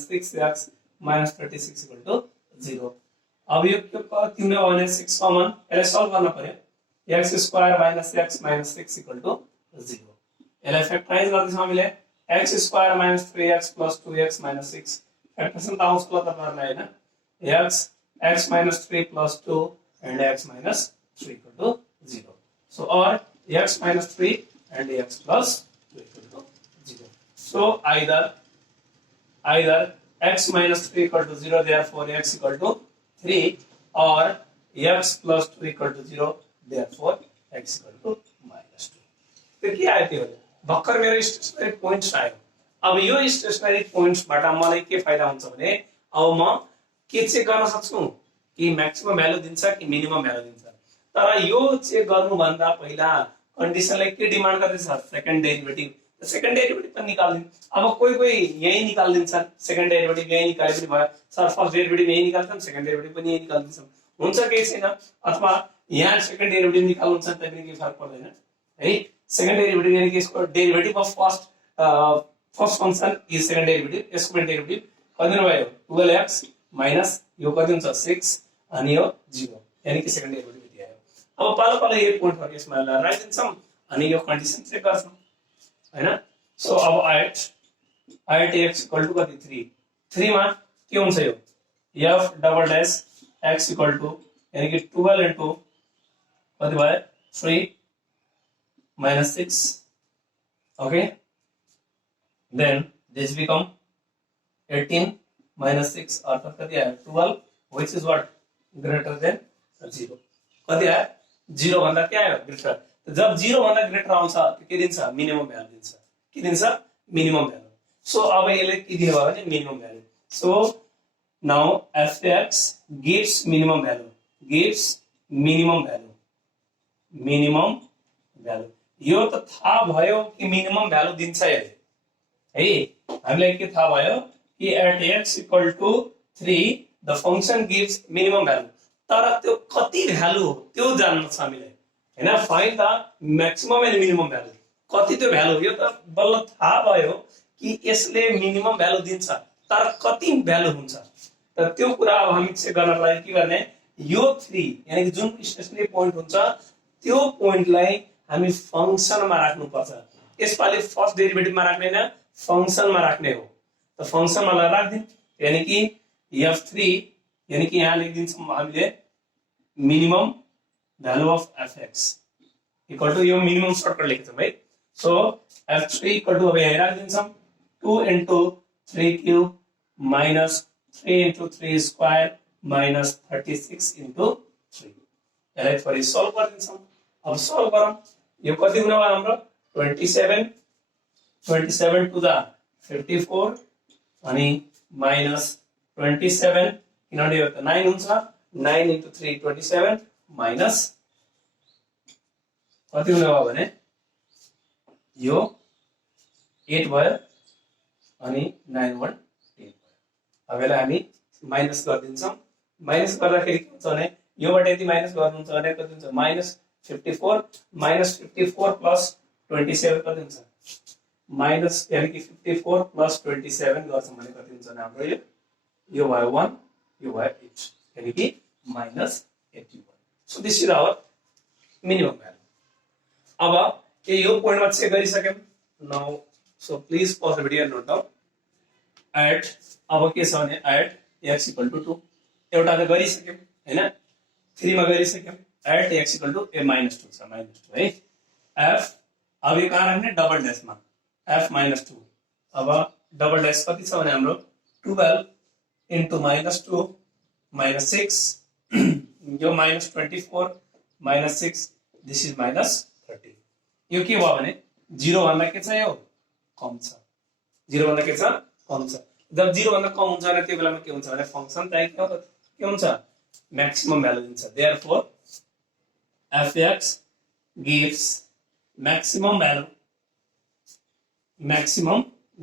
6x - 36 = 0। अब यो के कति हुने भने 6 कमन, यसलाई सल्भ गर्न पर्यो। x² - x - 6 = 0। यसलाई फ्याक्टराइज गर्दैछौँ हामीले। x² - 3x + 2x - 6 फ्याक्टराइजेसन त आउँछ ल तपाईहरुलाई हैन। x - 3 + 2 and x - 3 = 0। So or x - 3 and x + 2 = 0। So either x - 3 = 0, therefore x = 3, or x + 2 = 0, therefore x = -2। तो के आयो त्यो भर्खर मेरो स्टेशनरी पोइन्ट्स आयो। अब यो स्टेशनरी पोइन्ट्सबाट मलाई के फाइदा हुन्छ भने अब म के चेक गर्न सक्छु कि म्याक्सिमम भ्यालु दिन्छ कि मिनिमम भ्यालु दिन्छ। तर यो चेक गर्नु भन्दा पहिला कन्डिसनले के डिमान्ड गर्दैछ सेकेन्ड डेरिभेटिभ। सेकेन्ड डेरिभेटिभ पनि निकाल्दिनु। अब कोही यही निकाल्दिन्छन्, सेकेन्ड डेरिभेटिभ यही निकाले पनि भयो। सर फर्स्ट डेरिभेटिभ यही निकाल्छन्, सेकेन्ड डेरिभेटिभ पनि यही निकाल्दिन्छन्, हुन्छ केही छैन। अथवा यहाँ सेकेन्ड डेरिभेटिभ निकाल्नुहुन्छ तै पनि केही फरक पर्दैन है। सेकेन्ड डेरिभेटिभ यानी कि यसको derivative of first function is second derivative. यसको पनि डेरिभेटिभ कति भयो 12x माइनस यो कति हुन्छ 6 अनि यो 0 यानी कि सेकेन्ड डेरिभेटिभ यति आयो। अब पालो पालो यो पोइन्टहरु यसमा राखिदिन्छौं अनि यो कन्डिसन चेक गर्छौं हैन। सो अब आइट x = कति 3, 3 मा के हुन्छ यो f डबल डैश x = यानी कि 12 into कति भयो 3 minus 6, okay, then this become 18 minus 6 अर्थात कति आयो 12, which is what greater than 0। कति आयो 0 भन्दा के आयो ग्रेटर। जब 0 भन्दा ग्रेटर आउँछ त्यो के दिन्छ मिनिमम भ्यालु दिन्छ। के दिन्छ मिनिमम भ्यालु। सो अब यसले के दियो भने minimum value. So now fx gives minimum value, gives minimum value। यो त थाहा भयो कि मिनिमम भ्यालु दिन्छ यसले है। हामीलाई के थाहा भयो कि at x = 3 the function gives minimum value। तर त्यो कति भ्यालु हो त्यो जान्न छ हामीले हैन। Find the maximum and minimum value. कति त्यो भ्यालु यो त बल्ल थाहा भयो कि यसले मिनिमम भ्यालु दिन्छ तर कति भ्यालु हुन्छ त त्यो कुरा अब हामी चेक गर्नको लागि के गर्ने यो 3 यानी कि जुन स्टेशनरी पोइन्ट हुन्छ त्यो पोइन्टलाई हामी फंक्सनमा राख्नु पर्छ। यसपालि फर्स्ट डेरिभेटिभमा राख्ने हैन फंक्सनमा राख्ने हो। त फंक्सनमा राख्दिन यानी कि f3 यानी कि यहाँ लेखिदिन्छौं हामीले minimum value of fx equal to यो मिनिमम सर्टकट लेखेछौं है। सो f3 इक्वल टु अब यहाँ राख्दिन्छौं 2 into 3 cube minus 3 into 3 square minus 36 into 3। यसलाई थोरै सल्भ गर्दिन्छौं। अब सल्भ गरौँ। यो कति हुने भयो हाम्रो 27 to the 54 अनि minus 27 किनभने यो त 9 हुन्छ 9 into 3 27 minus कति हुने भयो भने यो 8 भयो अनि 9 1 10 भयो। अब यसलाई हामी माइनस गरिदिन्छौं। माइनस गर्दाखेरि के हुन्छ भने योबाट यदि माइनस गर्नुहुन्छ भने कति हुन्छ -54 -54 + 27 कति हुन्छ माइनस यानी कि 54 + 27 गर्छौं भने कति हुन्छ हाम्रो यो भयो 1 यो भयो 8 यानी कि -81। So this is our minimum value. अब यो पोइन्टमा चेक गरिसक्यौं now so please pause the video and note down at अब के छ भने एट x इक्वल टु 2 एउटा त गरिसक्यौं हैन 3 मा गरिसक्यौं at x equal to a minus 2 छ -2 है f अब यो कहाँ राख्ने डबल ड्याश मा f -2 अब डबल ड्याश कति छ भने हाम्रो 12 into -2 -6 यो -24 -6 this is -30 यो के भयो भने 0 भन्दा के छ यो कम छ 0 भन्दा के छ कम छ जब 0 भन्दा कम हुन्छ भने त्यो बेलामा के हुन्छ भने फंक्सन चाहिँ के हुन्छ मैक्सिमम भ्यालु दिन्छ therefore fx gives maximum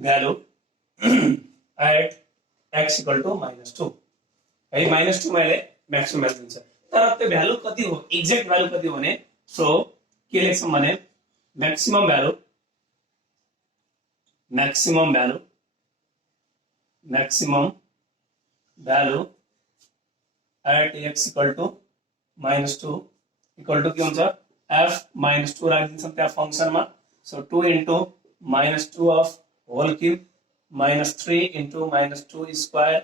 value at x equal to -2 है -2 मैले मैक्सिमम भ्यालु दिन्छ तर त्यो भ्यालु कति हो एक्ज्याक्ट भ्यालु कति हो भने सो के लेख्छौं भने maximum value at x equal to -2 equal to के हुन्छ f -2 राखिदिन्छौं त्यहाँ फंक्सनमा so 2 into -2 of whole cube -3 into -2 square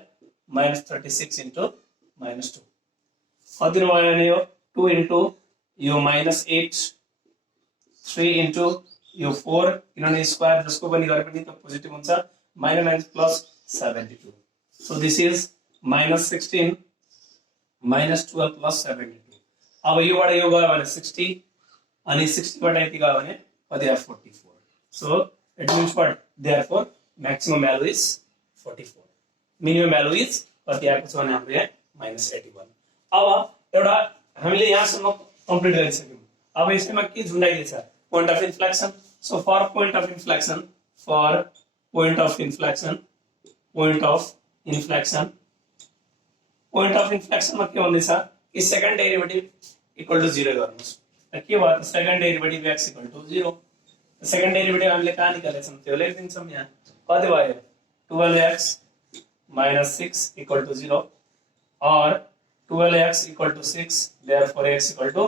-36 into -2 कति भयो भने यो 2 into यो -8 3 into यो 4 किनभने स्क्वायर जसको पनि गरे पनि त पोजिटिभ हुन्छ -9 plus 72 so this is -16 -12 plus 72 अब योबाट यो गयो भने 60 अनि 60 बाट यति गयो भने कति आयो 44 so it means what therefore maximum value is 44 minimum value is कति आएको छ भने हाम्रो यहाँ -81 अब एउटा हामीले यहाँसम्म कम्प्लिट गरिसक्यौं अब यसमा के झुन्डाइदिन्छ point of inflection so for point of inflection मा के भन्दैछ कि सेकेन्ड डेरिभेटिभ इक्वल टु 0 गर्नुस् के भयो त second derivative x equal to 0 second derivative हामीले कहाँ निकालेछौं त्यो लेखिदिन्छौं यहाँ कति भयो 12x - 6 इक्वल टु 0 और 12x equal to 6 therefore x equal to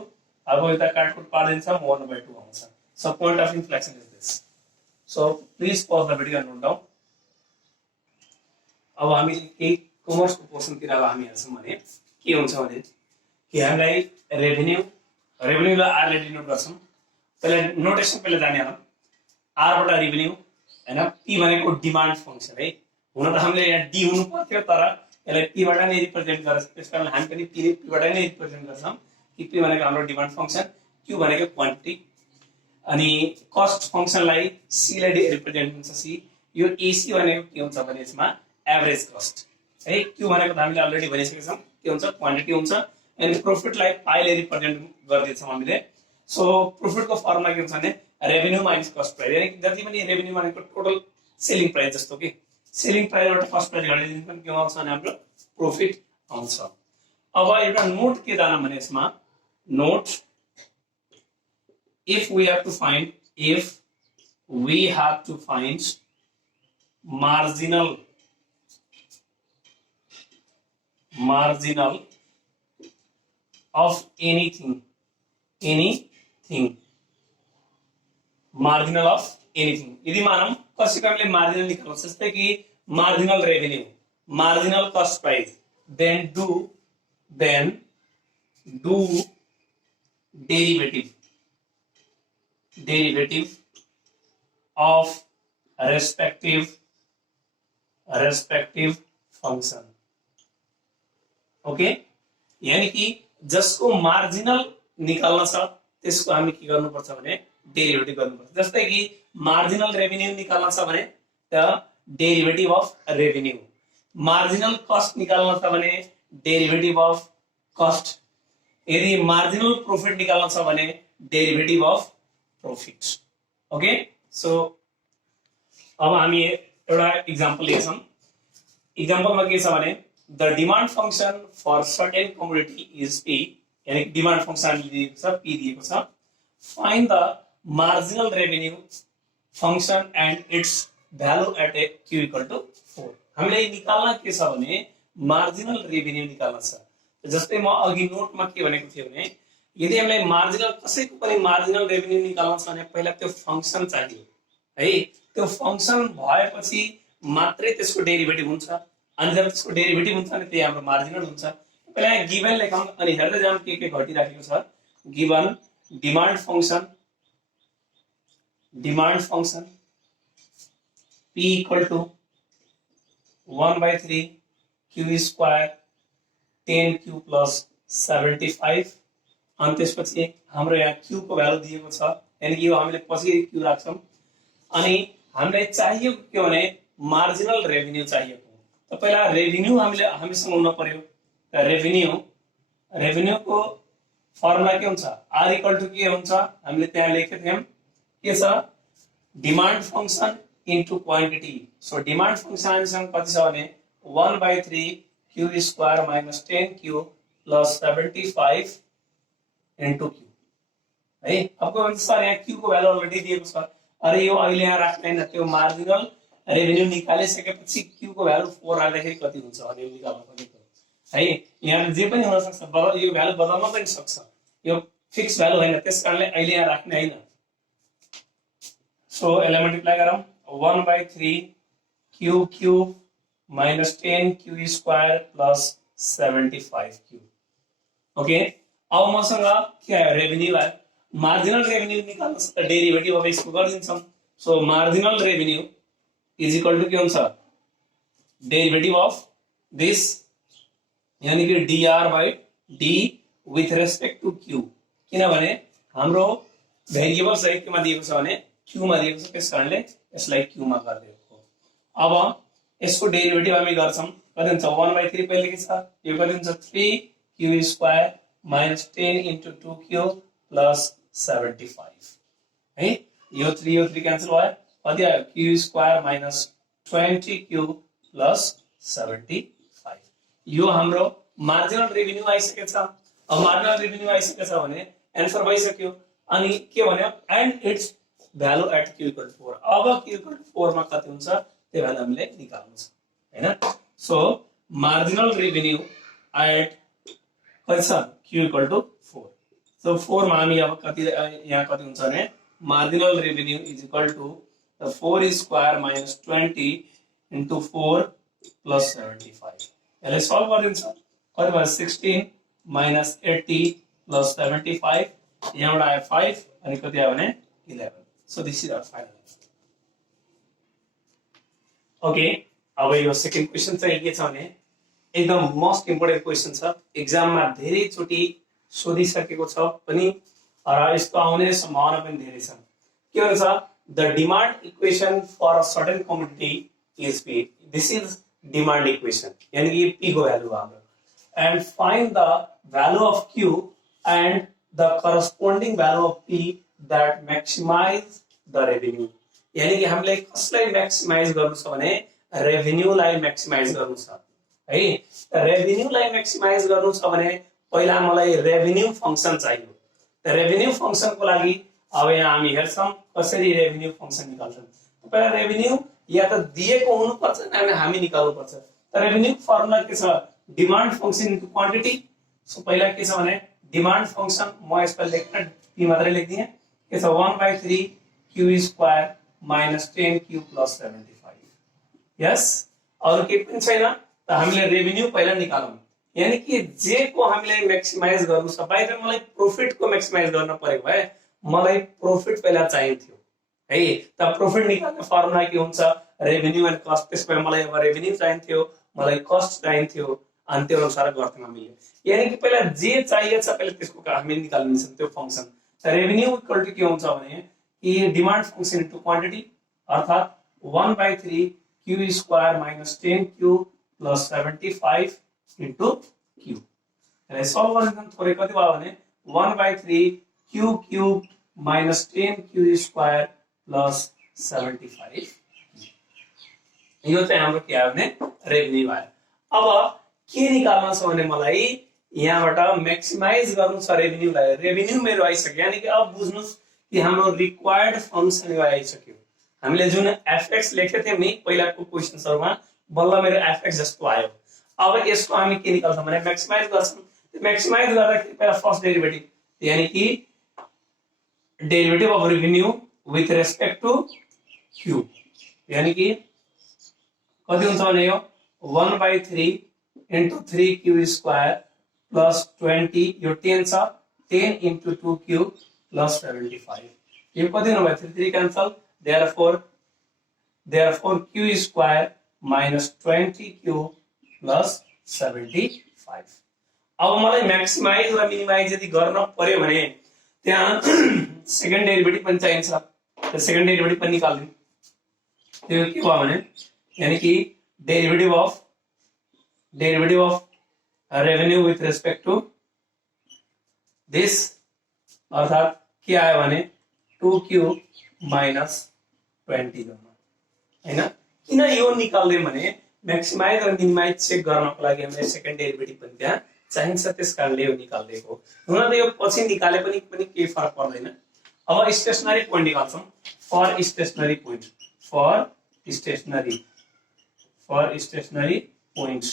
अब यता काटकुट पार्दिन्छौं 1/2 आउँछ so point of inflection is this so please pause the video and note down अब हामी के कमर्स को पोर्सन तिर अब हामी हेर्छौं भने के हुन्छ भने कि हामीलाई रेभेन्यूलाई आर ले डिनोट गर्छौं पहिले नोटेसन पहिले जाने हम आर बटा रेभेन्यू हैन पी भनेको डिमान्ड फंक्सन है हुन त हामीले यहाँ डी हुनु पर्थ्यो तर यसलाई पी बाट नै रिप्रेजेन्ट गर्छ त्यसकारण हामी पनि पी बाट नै रिप्रेजेन्ट गर्छौं कि पी भनेको हाम्रो डिमान्ड फंक्सन क्यू भनेको क्वान्टिटी अनि कस्ट फंक्सनलाई सी ले रिप्रेजेन्ट हुन्छ सी यो एसी भनेको के हुन्छ भने यसमा एभरेज कस्ट है क्यू भनेको त हामीले अलरेडी भनिसकेका छौं के हुन्छ क्वान्टिटी हुन्छ अनि प्रॉफिटलाई पाइ ले रिप्रेजेन्ट गर्दैछौं हामीले सो प्रॉफिट को फर्मुला के हुन्छ भने रेभेन्यू माइनस कस्ट प्राइस यानी जति पनि रेभेन्यू भनेको टोटल सेलिङ प्राइस जस्तो के सेलिङ प्राइस बाट कस्ट प्राइस घटाइदिनु पनि के आउँछ भने हाम्रो प्रॉफिट आउँछ अब एउटा नोट के जान भने यसमा note if we have to find marginal of anything marginal of anything यदि मानम कसैको हामीले मार्जिनल निकाल्नु छ जस्तै कि marginal revenue marginal cost price then do derivative of respective function okay यानी कि जसको मार्जिनल निकाल्न छ त्यसको हामी के गर्नुपर्छ भने डेरिभेटिभ गर्नुपर्छ जस्तै कि मार्जिनल रेभेन्यू निकाल्न छ भने the derivative of revenue marginal cost निकाल्न छ भने डेरिभेटिभ अफ कस्ट यदि मार्जिनल प्रॉफिट निकाल्न छ भने derivative of profit okay so अब हामी एउटा एक्जाम्पल लिन्छौं एक्जाम्पलमा के छ भने the demand function for certain commodity is p यानी डिमान्ड फंक्सन दिएको छ p दिएको छ find the marginal revenue function and its value at a q equal to 4 हामीले निकाल्न के छ भने मार्जिनल रेभेन्यू निकाल्न छ जस्तै म अघि नोटमा के भनेको थिए भने यदि हामीलाई मार्जिनल कसैको पनि मार्जिनल रेभिन्यू निकाल्न छ भने पहिला त्यो फंक्सन चाहियो है। त्यो फंक्सन भएपछि मात्रै त्यसको डेरिभेटिभ हुन्छ, अनि जब त्यसको डेरिभेटिभ हुन्छ भने त्यही हाम्रो मार्जिनल हुन्छ। पहिला यहाँ गिवन लेखौँ अनि हेर्दै जाऊँ के घटिराखेको छ। Given demand function P equal to 1/3 Q square 10Q plus 75। अनि त्यसपछि हाम्रो यहाँ Q को भ्यालु दिएको छ, यानी कि यो हामीले पछि Q राख्छौं। अनि हामीलाई चाहिएको के भने मार्जिनल रेभिन्यू चाहिएको। त पहिला रेभिन्यू हामीसँग हुन पर्यो। त रेभिन्यू को फर्मुला के हुन्छ, R इक्वल टू के हुन्छ, हामीले त्यहाँ लेखेको थियौं के छ, demand function into quantity. So demand function हामीसँग कति छ भने 1/3 Q square minus 10Q plus 75 into Q है। अब को भन्छ सर यहाँ Q को भ्यालु अलरेडी दिएको छ, अरे यो अहिले यहाँ राख्दैन, त्यो मार्जिनल रेभिन्यू निकालिसकेपछि Q को भ्यालु 4 राख्दाखेरि कति हुन्छ भने निकाल्न पर्ने है। यहाँ जे पनि हुन सक्छ, यो भ्यालु बदल्न पनि सक्छ, यो फिक्स भ्यालु हैन, त्यसकारणले अहिले यहाँ राख्ने हैन। सो यसलाई मल्टिप्लाई गरौँ 1/3 Q cube minus 10Q square plus 75Q। Okay, अब मसँग के आयो, रेभिन्यू आयो। मार्जिनल रेभिन्यू निकाल्न छ त डेरिभेटिभ अब यसको गरिदिन्छौं। So marginal revenue is equal to के हुन्छ, डेरिभेटिभ अफ दिस यानी कि dr/d with respect two Q, किनभने हाम्रो भेरिएबल सहित केमा दिएको छ भने Q मा दिएको छ, त्यसकारणले यसलाई Q मा गरिदिएको। अब यसको डेरिभेटिभ हामी गर्छौं, कति हुन्छ 1/3 पहिले के छ, यो कति हुन्छ 3Q square minus 10 into 2Q plus 75 है। यो 3 क्यान्सल भयो, कति आयो Q square minus 20Q plus 75। यो हाम्रो मार्जिनल रेभिन्यू आइसकेको छ। अब मार्जिनल रेभिन्यू आइसकेको छ भने एन्सर भइसक्यो। अनि के भन्यो, and it's value at Q equal to 4। अब Q इक्वल टू 4 मा कति हुन्छ त्यो भ्यालु हामीले निकाल्नु छ हैन। सो मार्जिनल रेभिन्यू एट कति छ, Q इक्वल टू 4। सो 4 मा हामी अब कति यहाँ कति हुन्छ भने marginal revenue is equal to 4 square minus 20 into 4 plus 75। यसलाई सल्भ गरिदिन्छ, कति भयो 16 माइनस 80 प्लस 75, यहाँबाट आयो 5 अनि कति आयो भने 11। So this is our final answer. Okay, अब यो सेकेन्ड क्वेशन चाहिँ के छ भने एकदम मोस्ट इम्पोर्टेन्ट क्वेशन छ, एक्जाममा धेरै चोटी सोधिसकेको छ पनि र यसको आउने सम्भावना पनि धेरै छ। के भन्छ, the demand equation for a certain commodity is P। This is demand equation, यानी कि P को भ्यालु हाम्रो, and find the value of Q and the corresponding value of P that maximize the revenue. यानी कि हामीले कसलाई maximise गर्नु छ भने रेभिन्यूलाई मैक्सिमाइज गर्नु छ है। रेभिन्यूलाई मैक्सिमाइज गर्नु छ भने पहिला मलाई रेभिन्यू फंक्सन चाहियो। त रेभिन्यू फंक्सन को लागि अब यहाँ हामी हेर्छौं कसरी रेभिन्यू फंक्सन निकाल्छौं। पहिला रेभिन्यू या त दिएको हुनुपर्छ न हामी निकाल्नु पर्छ। त रेभिन्यू फर्मुला के छ, demand function into quantity. So पहिला के छ भने डिमान्ड फंक्सन म यसलाई लेख्न P मात्रै लेख्दिए, के छ 1/3 Q square minus 10Q plus 75। यस, अरु के पनि छैन। त हामीले रेभिन्यू पहिला निकालौं, यानी कि जे को हामीले मैक्सिमाइज गर्नु छ। बाइ द वे मलाई प्रॉफिट को मैक्सिमाइज गर्न पर्यो भए मलाई प्रॉफिट पहिला चाहिन्थ्यो है। त प्रॉफिट निकाल्ने फर्मुला के हुन्छ, रेभिन्यू एन्ड कस्ट। त्यसपछि मलाई अब रेभिन्यू चाहिन्थ्यो, मलाई कस्ट चाहिन्थ्यो, अनि त्यो अनुसार गर्थ्यौं हामीले। यानी कि पहिला जे चाहिएको छ पहिला त्यसको हामी निकाल्नु छ त्यो फंक्सन। रेभिन्यू इक्वल टु के हुन्छ भने कि डिमान्ड फंक्सन इन्टु क्वान्टिटी, अर्थात 1/3 Q square minus 10Q plus 75 into Q। यसलाई सल्भ गर्दा थोरै कति भयो भने 1/3 Q cube minus 10Q square plus 75। यो चाहिँ हाम्रो के आयो भने रेभिन्यू आयो। अब के निकाल्न छ भने मलाई यहाँबाट मैक्सिमाइज गर्नु छ रेभिन्यूलाई। रेभिन्यू मेरो आइसक्यो, यानी कि अब बुझ्नुस् कि हाम्रो रिक्वायर्ड फंक्सन यो आइसक्यो। हामीले जुन fx लेखेको थियौं नि पहिलाको क्वेशन्सहरुमा, बल्ल मेरो fx जस्तो आयो। अब यसको हामी के निकाल्छौं भने मैक्सिमाइज गर्छौं। मैक्सिमाइज गर्दाखेरि पहिला फर्स्ट डेरिभेटिभ यानी कि derivative of revenue with respect to q, यानी कि कति हुन्छ भने यो 1/3 into 3q square plus 20, यो 10 छ, 10 into 2q plus 75, यो कति हुनु भयो 3 cancel, therefore q square minus 20q plus 75। अब मलाई मैक्सिमाइज र मिनिमाइज यदि गर्न पर्यो भने त्यहाँ सेकेन्ड डेरिभेटिभ पनि चाहिन्छ, त्यो सेकेन्ड डेरिभेटिभ पनि निकाल्दिनु। त्यो के भयो भने यानी कि derivative of revenue with respect to this, अर्थात के आयो भने 2q माइनस 20 हैन। किन यो निकाल्दै भने मैक्सिमाइज र मिनिमाइज चेक गर्नको लागि हामीले सेकेन्ड डेरिभेटिभ पनि त्यहाँ चाहिन्छ, त्यसकारणले यो निकाल्दैको। हुन त यो पछि निकाले पनि केही फरक पर्दैन। अब स्टेशनरी पोइन्ट निकाल्छौं। For stationary point, for stationary points,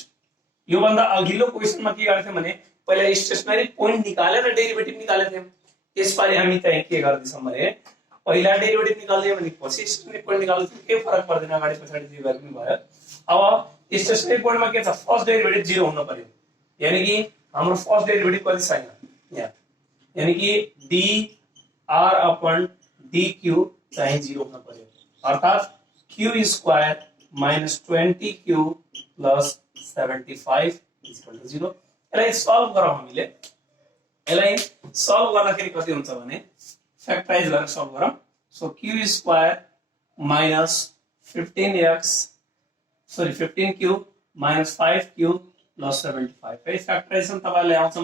यो भन्दा अघिल्लो क्वेशनमा के गर्थ्यौं भने पहिला स्टेशनरी पोइन्ट निकालेर डेरिभेटिभ निकालेका थियौं। यसपालि हामी चाहिँ के गर्दैछौं भने पहिला डेरिभेटिभ निकाल्दियौ भने पछि स्टेशनरी पोइन्ट निकाल्दियौ, केही फरक पर्दैन, अगाडि पछाडि जे गरे पनि भयो। अब स्टेशनरी पोइन्टमा के छ, फर्स्ट डेरिभेटिभ 0 हुन पर्यो, यानी कि हाम्रो फर्स्ट डेरिभेटिभ कति छैन यहाँ, यानी कि dr अपन dq चाहिँ 0 हुन पर्यो, अर्थात q square minus 20q plus 75 is equal to 0। यसलाई सल्भ गरौँ हामीले, यसलाई सल्भ गर्दाखेरि कति हुन्छ भने फ्याक्टराइज गरेर सल्भ गरौँ। So q square minus 15q minus 5q plus 75 है फ्याक्टराइजेसन तपाईले आउँछ म।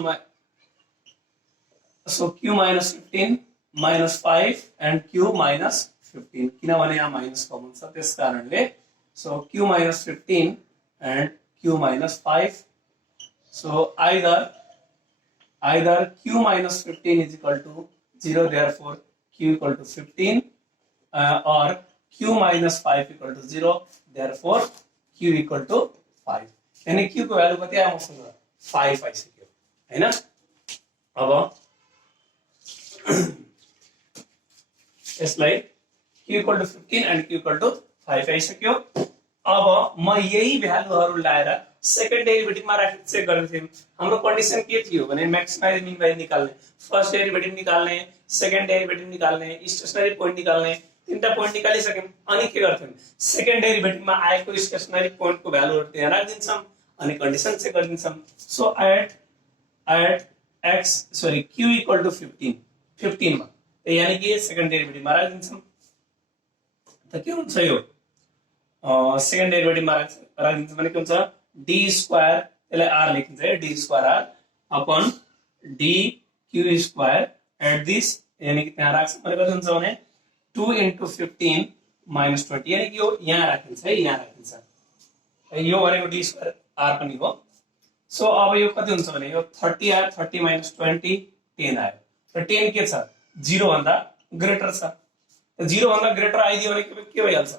So q minus 15 minus 5 and q minus 15, किनभने यहाँ माइनस कमन छ त्यसकारणले। So q minus 15 and q minus 5. So either q minus 15 is equal to 0, therefore q equal to 15, or q minus 5 equal to 0, therefore q equal to 5। यानी q को value कति आयो मसँग 5 आइसक्यो हैन। अब यसलाई q equal to 15 and q equal to 5 आइसक्यो। अब म यही भ्यालुहरु लाएर सेकेन्ड डेरिभेटिभमा राखेर चेक गर्ने थियौं। हाम्रो कन्डिसन के थियो भने मैक्सिमाइज मिनिमाइज निकाल्ने, फर्स्ट डेरिभेटिभ निकाल्ने, सेकेन्ड डेरिभेटिभ निकाल्ने, स्टेशनरी पोइन्ट निकाल्ने, तीनटा पोइन्ट निकालिसक्यौं। अनि के गर्थ्यौं, सेकेन्ड डेरिभेटिभमा आएको स्टेशनरी पोइन्टको भ्यालुहरु त्यहाँ राखिदिन्छौं अनि कन्डिसन चेक गरिदिन्छौं। So at q equal to 15 मा, यानी कि सेकेन्ड डेरिभेटिभमा राखिदिन्छौं। त के हुन्छ यो सेकेन्ड डेरिभेटिभमा राखिदिन्छ भने के हुन्छ, d स्क्वायर, यसलाई r लेखिन्छ है, d square r upon dq square at this, यानी कि त्यहाँ राख्छ भने कति हुन्छ भने 2 into 15 minus 20, यानी कि यो यहाँ राखिन्छ है, यहाँ राखिन्छ। यो भनेको d स्क्वायर r पनि हो। सो अब यो कति हुन्छ भने यो 30 आयो, 30 minus 20 10 आयो। र 10 के छ 0 भन्दा ग्रेटर छ, 0 भन्दा ग्रेटर आइदियो भने के भइहाल्छ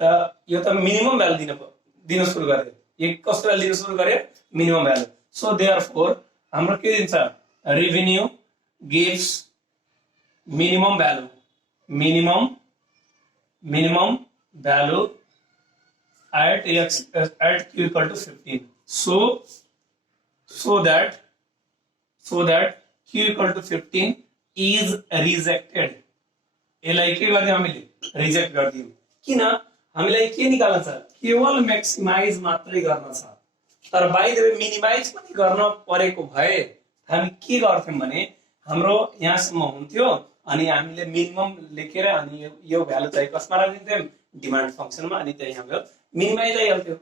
त यो त मिनिमम भ्यालु दिन सुरु गर्यो। यो कस्तो भ्यालु दिन सुरु गर्यो, मिनिमम भ्यालु। सो देयरफोर हाम्रो के दिन्छ, revenue gives minimum value, minimum value at q equal to 15। so that q equal to 15 is rejected। यसलाई के गर्दियौ हामीले, रिजेक्ट गर्दियौ। किन, हामीलाई के निकाल्न छ, केवल मैक्सिमाइज मात्रै गर्न छ। तर बाइ द वे मिनिमाइज पनि गर्न परेको भए हामी के गर्थ्यौं भने हाम्रो यहाँसम्म हुन्थ्यो अनि हामीले मिनिमम लेखेर अनि यो भ्यालु चाहिँ कसमा राखिदिन्थ्यौं, डिमान्ड फंक्सनमा, अनि त्यही हाम्रो मिनिमाइज आइहाल्थ्यो।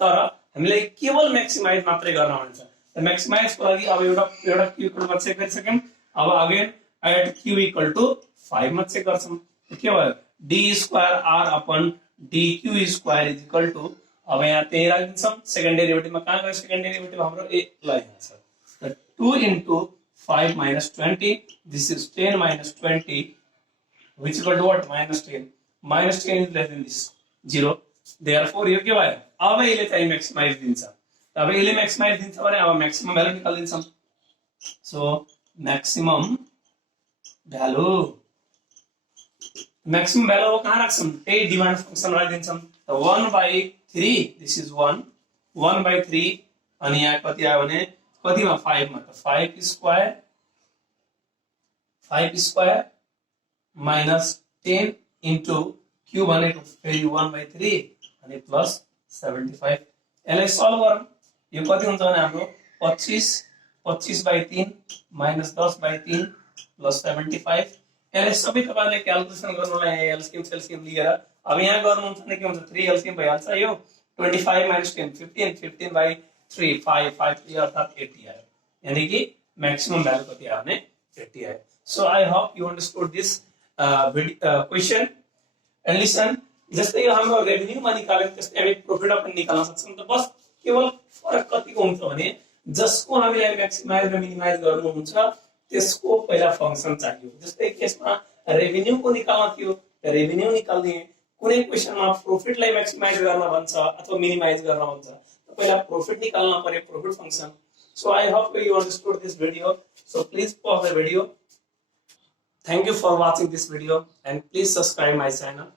तर हामीलाई केवल मैक्सिमाइज मात्रै गर्न हुन्छ। त मैक्सिमाइजको लागि अब एउटा q इक्वल चेक गरिसक्यौं। अब again at q equal to 5 मा चेक गर्छौं। के भयो, d square r upon dq square is equal to, अब यहाँ त्यही राखिदिन्छौं। सेकेन्ड डेरिभेटिभमा कहाँ गयो, सेकेन्ड डेरिभेटिभ हाम्रो ए ल यहाँ छ। त 2 into 5 minus 20, this is 10 minus 20, which equal to what, minus 10 is less than this 0, therefore यो के भयो, अब यसले चाहिँ मैक्सिमाइज दिन्छ। अब यसले मैक्सिमाइज दिन्छ भने अब मैक्सिमम भ्यालु निकाल्दिन्छौं। So maximum value maximum value अब कहाँ राख्छौँ त्यही डिमान्ड फंक्सन राखिदिन्छौँ त 1/3 दिस इज 1/3 अनि यहाँ कति आयो भने कतिमा 5 मा त 5 स्क्वायर माइनस 10 इन्टु क्यू भनेको फेरि 1/3 अनि प्लस 75 यसलाई सल्भ गरौँ यो कति हुन्छ भने हाम्रो 25/3 माइनस 10/3 प्लस 75 यसलाई सबै तपाईहरुले क्याल्कुलेसन गर्नुलाई एलसीएम सेल्सियम लिएर अब यहाँ गर्नुहुन्छ भने के हुन्छ 3 एलसीएम भइहाल्छ यो 25 minus 10 15 15/3 5 5 3 अर्थात 80 आयो यानी कि मैक्सिमम भ्यालु कति आयो भने 80 आयो so I hope you understood this question and listen जस्तै यो हाम्रो रेभेन्यूमा निकाल्यो त्यस्तै हामी प्रॉफिट पनि निकाल्न सक्छौं त बस केवल फरक कतिको हुन्छ भने जसको हामीले म्याक्सिमाइज र मिनिमाइज गर्नु हुन्छ त्यसको पहिला फंक्सन चाहियो जस्तै केसमा रेभेन्यूको निकाल्न थियो रेभेन्यू निकाल्ने कुनै क्वेशनमा प्रॉफिटलाई म्याक्सिमाइज गर्न भन्छ अथवा मिनिमाइज गर्न भन्छ त पहिला प्रॉफिट निकाल्न पर्यो profit function so I hope you understood this video so please pause the video thank you for watching this video and please subscribe my channel